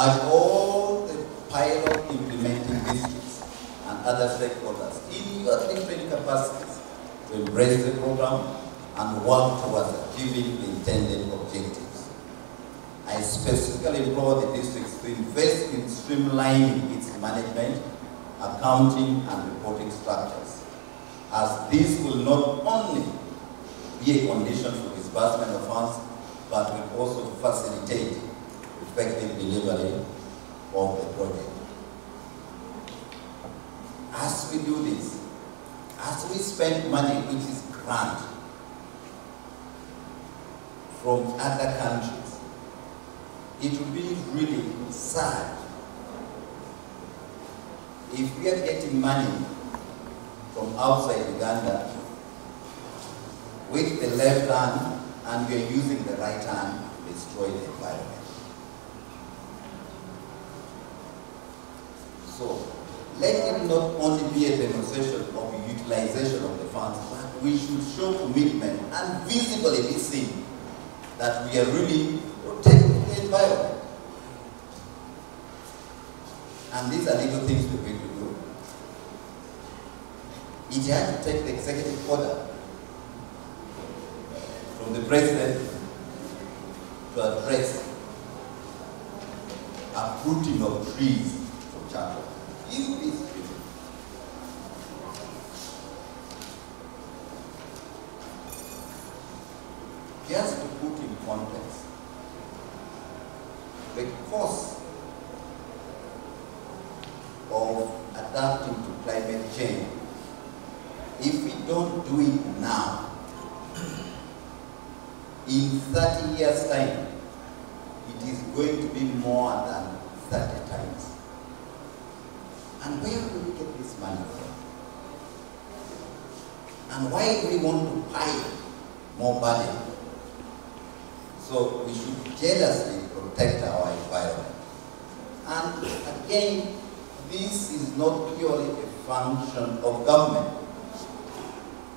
urge all the pilot implementing districts and other stakeholders in your different capacities to embrace the program and work towards achieving the intended objectives. I specifically implore the districts to invest in streamlining its management, accounting, and reporting structures, as this will not only be a condition for disbursement of funds, but will also facilitate effective delivery of the project. As we do this, as we spend money which is grant from other countries, it would be really sad if we are getting money from outside Uganda with the left hand and we are using the right hand to destroy the environment. So let it not only be a demonstration of utilization of the funds, but we should show commitment and visibly be seen that we are really protecting the environment. And these are little things we're going to do. It had to take the executive order from the president to address uprooting of trees from charcoal. Isn't this true? Just to put in context, the cost of adapting to climate change, if we don't do it now, in 30 years' time, it is going to be more than 30 times. And where will we get this money from? And why do we want to buy more burden? So we should jealously protect our environment. And again, this is not purely a function of government.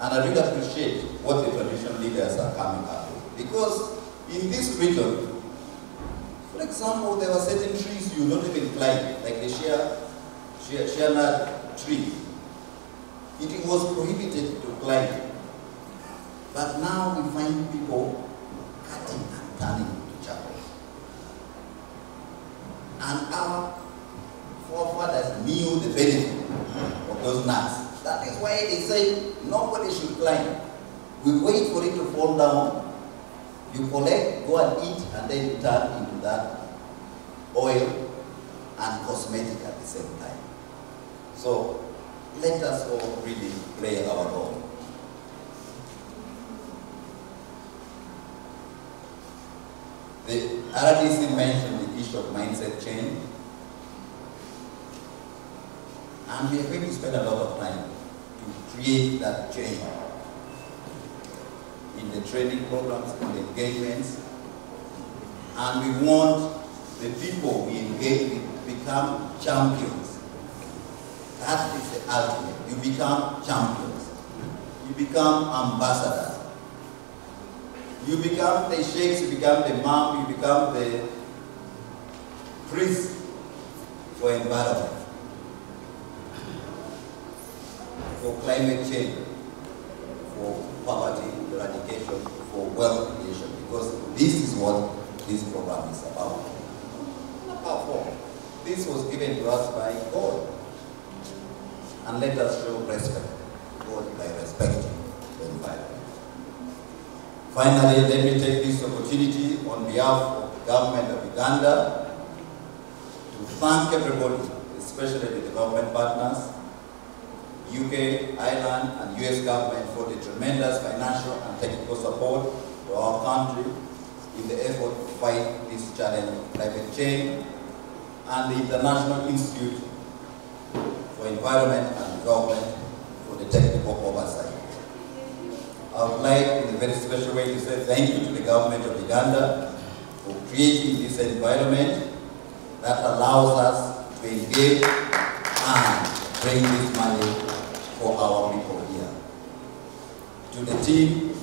And I really appreciate what the traditional leaders are coming up with. Because in this region, for example, there were certain trees you not even climb, like the shea nut tree. It was prohibited to climb. But now we find people cutting and turning into charcoal. And our forefathers knew the benefit of those nuts. That is why they say nobody should climb. We wait for it to fall down. You collect, go and eat, and then you turn into that oil and cosmetic at the same time. So let us all really play our role. The RDC mentioned the issue of mindset change. And we are going to spend a lot of time to create that change in the training programs, in the engagements. And we want the people we engage with to become champions. That is the ultimate. You become champions. You become ambassadors. You become the sheikhs, you become the imam, you become the priest for environment, for climate change, for poverty eradication, for wealth creation, because this is what this program is about. This was given to us by God. And let us show respect to God by respecting the environment. Finally, let me take this opportunity on behalf of the government of Uganda to thank everybody, especially the development partners, UK, Ireland, and US government for the tremendous financial and technical support to our country in the effort to fight this challenge of climate change, and the International Institute for Environment and Development for the technical oversight. I would like, in a very special way, to say thank you to the government of Uganda for creating this environment that allows us to engage and bring this money for our people here. To the team,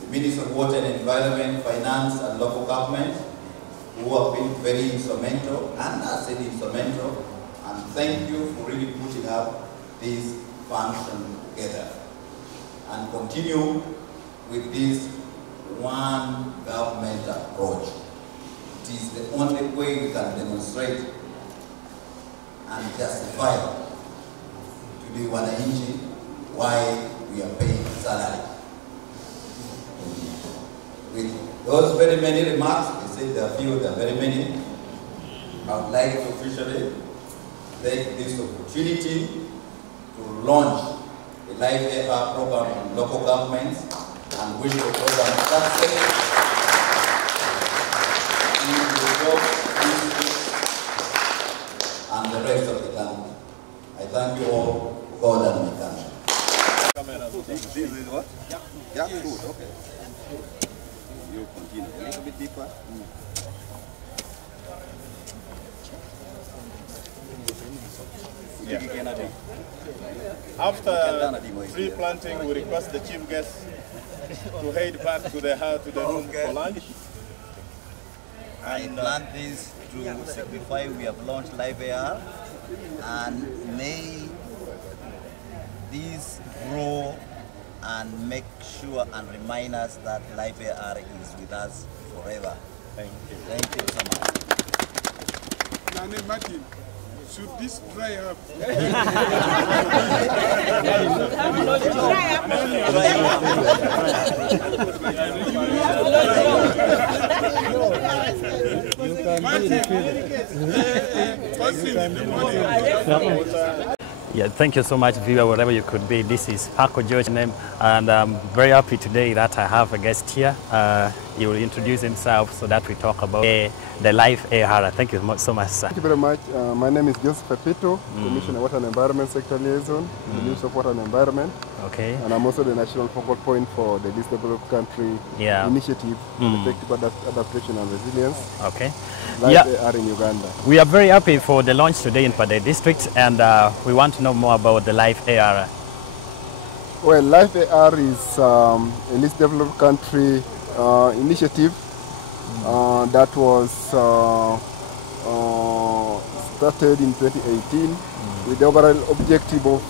the Minister of Water and Environment, Finance and Local Government, who have been very instrumental, and I said instrumental, and thank you for really putting up this function together. And continue with this one government approach. It is the only way we can demonstrate and justify to the wananchi why we are paying salary. With those very many remarks, they said there are few, there are very many, I would like to officially take this opportunity to launch the Live AR program on local governments and wish the program success in the job, and the rest of the country. I thank you all for God and my country. This is what? Yeah, good, okay. You continue a little bit deeper. Yeah. After tree planting, we request the chief guest to head back to the room for lunch. I plant this to signify we have launched Live AR, and may this grow and make sure and remind us that Live AR is with us forever. Thank you. Thank you so much. Nane Martin, should this dry up? Yeah, thank you so much, viewer, wherever you could be. This is Paco George name, and I'm very happy today that I have a guest here. He will introduce himself so that we talk about the Live AR. Thank you so much, sir. Thank you very much. My name is Joseph Pepito, Commissioner Water and Environment Sector Liaison, the Ministry of Water and Environment. Okay. And I'm also the national focal point for the Least Developed Country Initiative on Effective Adaptation and Resilience. Okay. Live AR in Uganda. We are very happy for the launch today in Padre District, and we want to know more about the Live AR. Well, Live AR is a Least Developed Country initiative that was started in 2018 with the overall objective of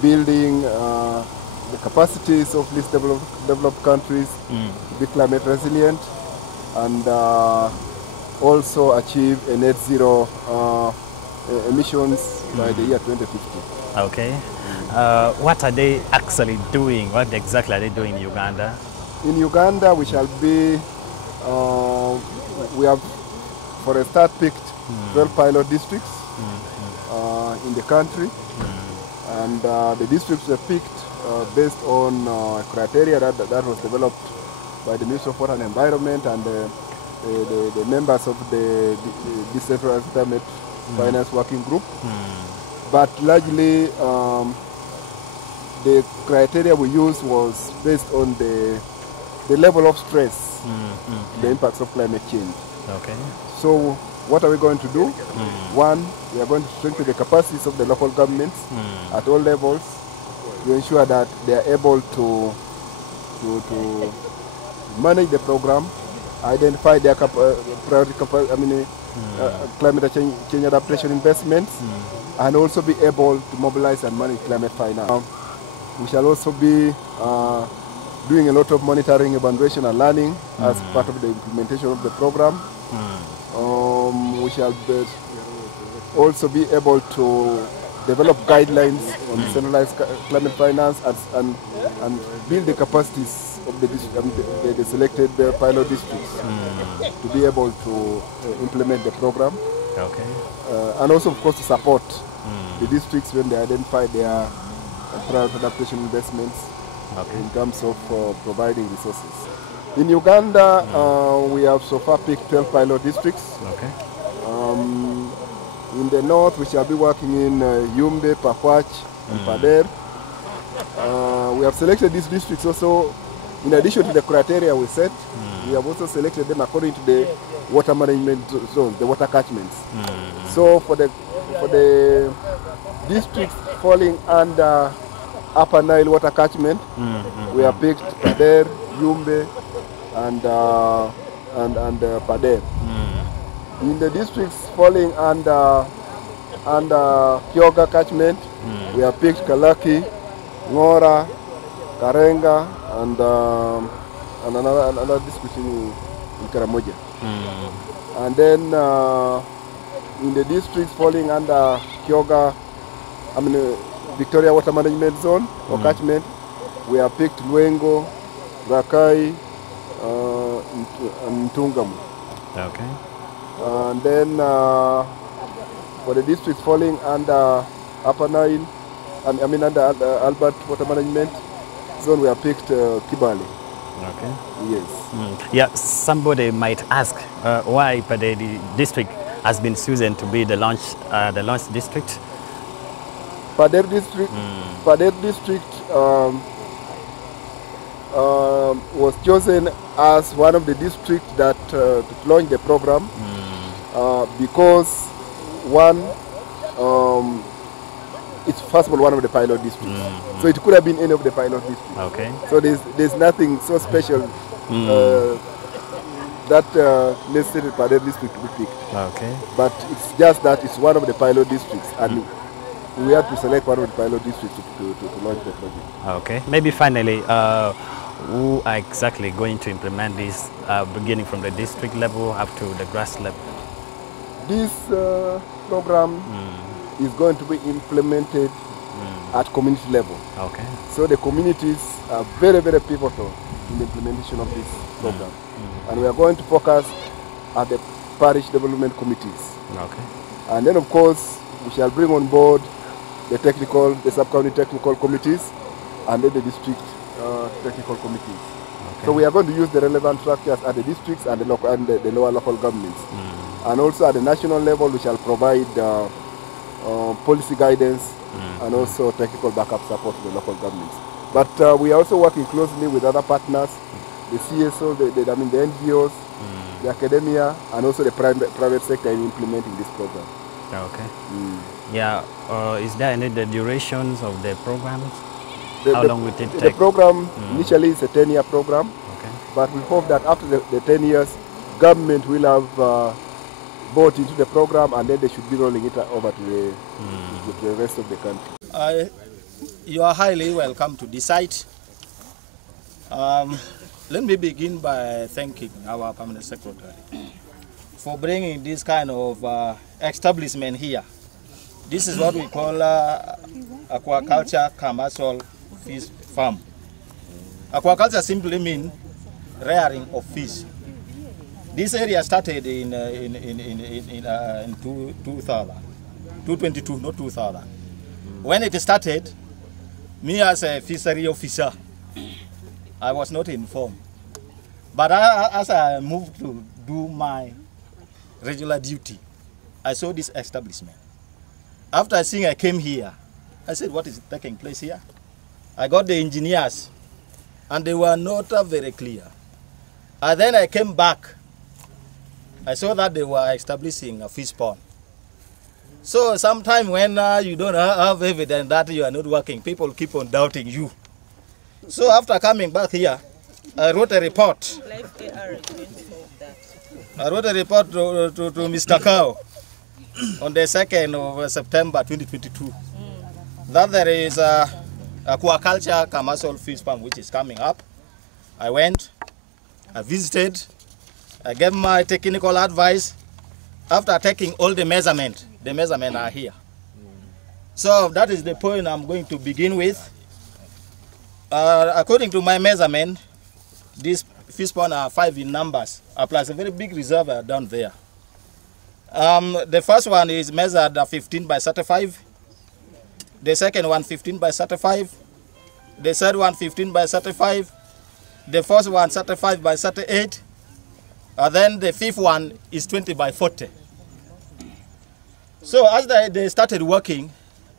building the capacities of least developed countries to be climate resilient and also achieve a net zero emissions by the year 2050. Okay. What are they actually doing? What exactly are they doing in Uganda? In Uganda, we shall be, we have, for a start, picked 12 pilot districts in the country. And the districts were picked based on criteria that was developed by the Ministry of Water and Environment and the members of the Decentralized Climate Finance Working Group. But largely, the criteria we used was based on the level of stress, the impacts of climate change. Okay. So what are we going to do? One, we are going to strengthen the capacities of the local governments at all levels to ensure that they are able to manage the program, identify their priority climate change adaptation investments, and also be able to mobilize and manage climate finance. We shall also be doing a lot of monitoring, evaluation and learning as part of the implementation of the program. We shall also be able to develop guidelines on decentralized climate finance and build the capacities of the selected pilot districts to be able to implement the program. Okay. And also, of course, to support the districts when they identify their priority adaptation investments in terms of providing resources. In Uganda, we have so far picked 12 pilot districts. Okay. In the north, we shall be working in Yumbe, Pakwach, and Pader. We have selected these districts also, in addition to the criteria we set, we have also selected them according to the water management zones, the water catchments. So for the districts falling under Upper Nile water catchment, we have picked Pader, Yumbe, and Pader. In the districts falling under Kyoga catchment, we have picked Kalaki, Ngora, Karenga, and another district in Karamoja. And then in the districts falling under Kyoga, Victoria Water Management Zone or catchment, we have picked Luengo, Rakai, and Tungamu. Okay. And then for the districts falling under Upper Nile, under Albert Water Management Zone, we have picked Kibale. Okay. Yes. Yeah, somebody might ask why Paderi district has been chosen to be the launch district. Pader district was chosen as one of the districts that to launch the program because one, it's first of all one of the pilot districts. So it could have been any of the pilot districts. Okay. So there's nothing so special that necessitated Pader district to be picked. Okay. But it's just that it's one of the pilot districts, and we had to select one of the pilot districts to launch the project. Okay. Maybe finally, who are exactly going to implement this, beginning from the district level up to the grass level? This program is going to be implemented at community level. Okay. So the communities are very, very pivotal in the implementation of this program. And we are going to focus at the parish development committees. Okay. And then, of course, we shall bring on board the sub-county technical committees, and then the district technical committees. Okay. So we are going to use the relevant structures at the districts and the lower local governments. And also at the national level, we shall provide policy guidance and also technical backup support to the local governments. But we are also working closely with other partners, the CSO, the NGOs, the academia, and also the private sector in implementing this program. Okay. Yeah. Is there any the durations of the programs? How long will it take? The program initially is a 10-year program. Okay. But we hope that after the 10 years, government will have bought into the program, and then they should be rolling it over to the rest of the country. You are highly welcome to this site. Let me begin by thanking our permanent secretary for bringing this kind of establishment here. This is what we call aquaculture commercial fish farm. Aquaculture simply means rearing of fish. This area started in 2022, not 2000. When it started, me as a fishery officer, I was not informed. But as I moved to do my regular duty, I saw this establishment. After seeing I came here, I said, what is taking place here? I got the engineers, and they were not very clear. And then I came back. I saw that they were establishing a fish pond. So sometimes when you don't have evidence that you are not working, people keep on doubting you. So after coming back here, I wrote a report. I wrote a report to Mr. Kao on the 2nd of September 2022 that there is a aquaculture commercial fish farm which is coming up. I went, I visited, I gave my technical advice. After taking all the measurements are here. So that is the point I'm going to begin with. According to my measurement, these fish ponds are 5 in numbers, plus a very big reservoir down there. The first one is measured 15 by 35. The second one 15 by 35. The third one 15 by 35. The fourth one 35 by 38. And then the fifth one is 20 by 40. So as they started working,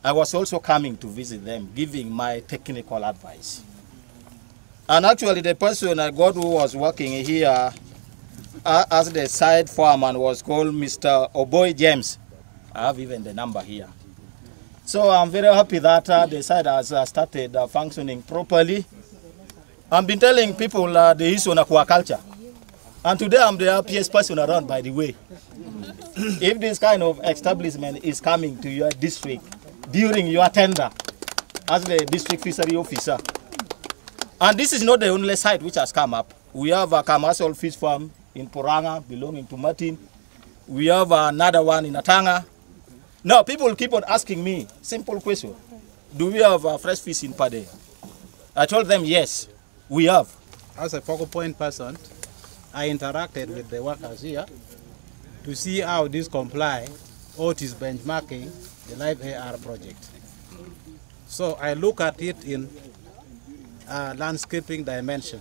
I was also coming to visit them, giving my technical advice. And actually the person I got who was working here as the site foreman was called Mr. Oboy James. I have even the number here. So I'm very happy that the site has started functioning properly. I've been telling people the issue on aquaculture. And today I'm the happiest person around, by the way. If this kind of establishment is coming to your district during your tender as the district fishery officer, and this is not the only site which has come up. We have a commercial fish farm in Poranga belonging to Martin. We have another one in Atanga. Now people keep on asking me, simple question, do we have fresh fish in Pade? I told them yes, we have. As a focal point person, I interacted with the workers here to see how this comply or it is benchmarking the Live AR project. So I look at it in landscaping dimension.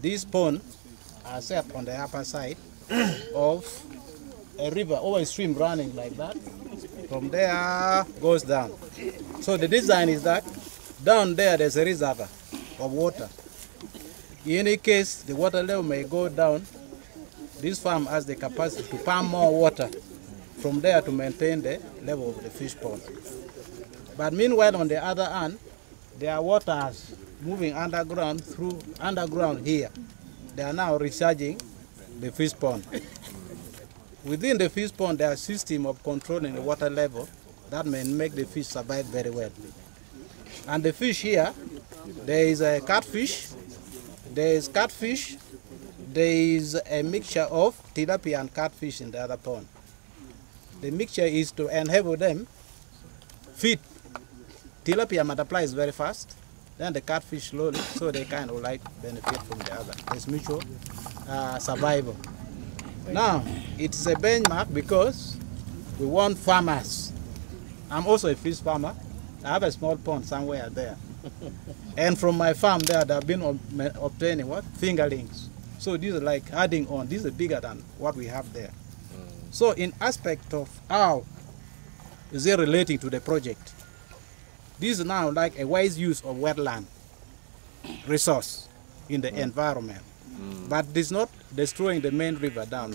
These ponds are set on the upper side of a river or a stream running like that. From there goes down. So the design is that down there there's a reservoir of water. In any case, the water level may go down. This farm has the capacity to pump more water from there to maintain the level of the fish pond. But meanwhile, on the other hand, there are waters moving underground through underground here. They are now recharging the fish pond. Within the fish pond, there are a system of controlling the water level that may make the fish survive very well. And the fish here, there is a catfish, there is catfish, there is a mixture of tilapia and catfish in the other pond. The mixture is to enable them feed. Tilapia multiplies very fast, then the catfish slowly, so they kind of like benefit from the other. There's mutual survival. Now, it's a benchmark because we want farmers. I'm also a fish farmer. I have a small pond somewhere there. And from my farm there, they've been obtaining what? Fingerlings. So these are like adding on. These are bigger than what we have there. So in aspect of how is it relating to the project, this is now like a wise use of wetland resource in the environment. But it's not destroying the main river down.